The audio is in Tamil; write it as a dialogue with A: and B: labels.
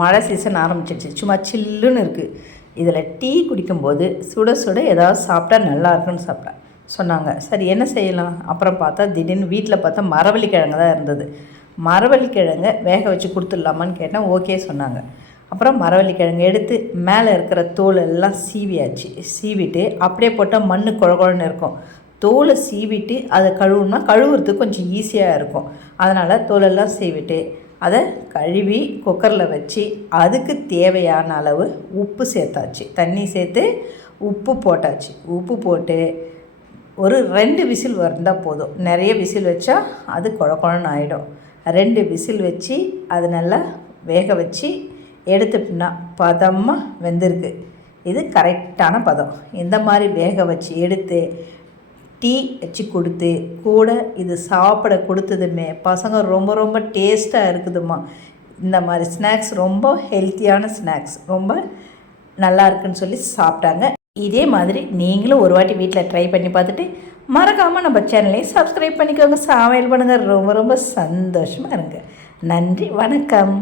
A: மழை சீசன் ஆரம்பிச்சிடுச்சு சும்மா சில்லுன்னு இருக்குது இதில் டீ குடிக்கும்போது சுட சுட ஏதாவது சாப்பிட்டா நல்லா இருக்குன்னு சாப்பிட்டேன் சொன்னாங்க. சரி என்ன செய்யலாம்? அப்புறம் பார்த்தா திடீர்னு வீட்டில் பார்த்தா மரவள்ளி கிழங்கு தான் இருந்தது. மரவள்ளி கிழங்கை வேக வச்சு கொடுத்துடலாமான்னு கேட்டேன். ஓகே சொன்னாங்க. அப்புறம் மரவள்ளி கிழங்கு எடுத்து மேலே இருக்கிற தோல் எல்லாம் சீவியாச்சு. சீவிட்டு அப்படியே போட்டால் மண் குழகுழன்னு இருக்கும். தோலை சீவிட்டு அதை கழுவுனா கழுவுறதுக்கு கொஞ்சம் ஈஸியாக இருக்கும். அதனால் தோலெல்லாம் சீவிட்டு அதை கழுவி குக்கரில் வச்சு அதுக்கு தேவையான அளவு உப்பு சேர்த்தாச்சு. தண்ணி சேர்த்து உப்பு போட்டாச்சு. உப்பு போட்டு ஒரு ரெண்டு விசில் வந்தால் போதும். நிறைய விசில் வச்சா அது குழக்குழன்னு ஆகிடும் ரெண்டு விசில் வச்சு அது நல்லா வேக வச்சு எடுத்துட்டோம்னா பதமாக வெந்திருக்கு. இது கரெக்டான பதம். இந்த மாதிரி வேக வச்சு எடுத்து டீ வச்சு கொடுத்து கூட இது சாப்பிட கொடுத்ததுமே பசங்க ரொம்ப ரொம்ப டேஸ்ட்டாக இருக்குதுமா இந்த மாதிரி ஸ்நாக்ஸ் ரொம்ப ஹெல்த்தியான ஸ்நாக்ஸ் ரொம்ப நல்லா இருக்குன்னு சொல்லி சாப்பிட்டாங்க. இதே மாதிரி நீங்களும் ஒரு வாட்டி வீட்டில் ட்ரை பண்ணி பார்த்துட்டு மறக்காமல் நம்ம சேனலையும் சப்ஸ்கிரைப் பண்ணிக்கோங்க. சமையல் பண்ணுங்கள் ரொம்ப ரொம்ப சந்தோஷமாக இருங்க. நன்றி. வணக்கம்.